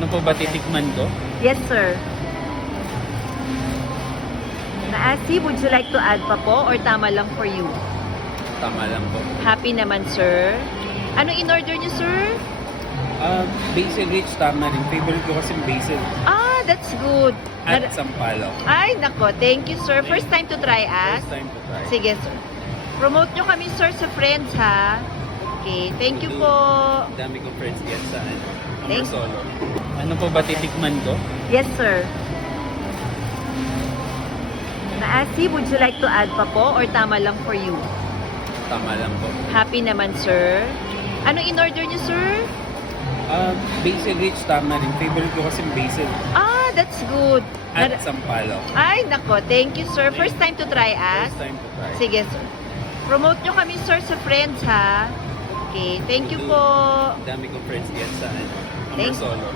Ano po ba titikman ko? Yes, sir. Naasi, would you like to add pa po or tama lang for you? Tama lang po. Happy naman, sir. Ano in-order niyo, sir? Basil rich tamarind. Favorite ko kasi basil. Ah, that's good. At sampalok. Ay, nako. Thank you, sir. First time to try us? First time to try. Sige, sir. Promote nyo kami, sir, sa friends, ha? Okay, thank you po. Dami kong friends yan sa Thank- Solo. Ano po ba titikman ko? Yes, sir. Naasi, would you like to add pa po or tama lang for you? Tama lang po. Happy naman, sir. Ano in-order niyo, sir? Basil rich tamarind. Favorite ko kasi basil. Ah, that's good. At sampalok. Ay, nako. Thank you, sir. First time to try us? First time to try. Sige, sir. Promote nyo kami, sir, sa friends, ha? Okay, thank you po. Dami kong friends yan sa Thank- Solo.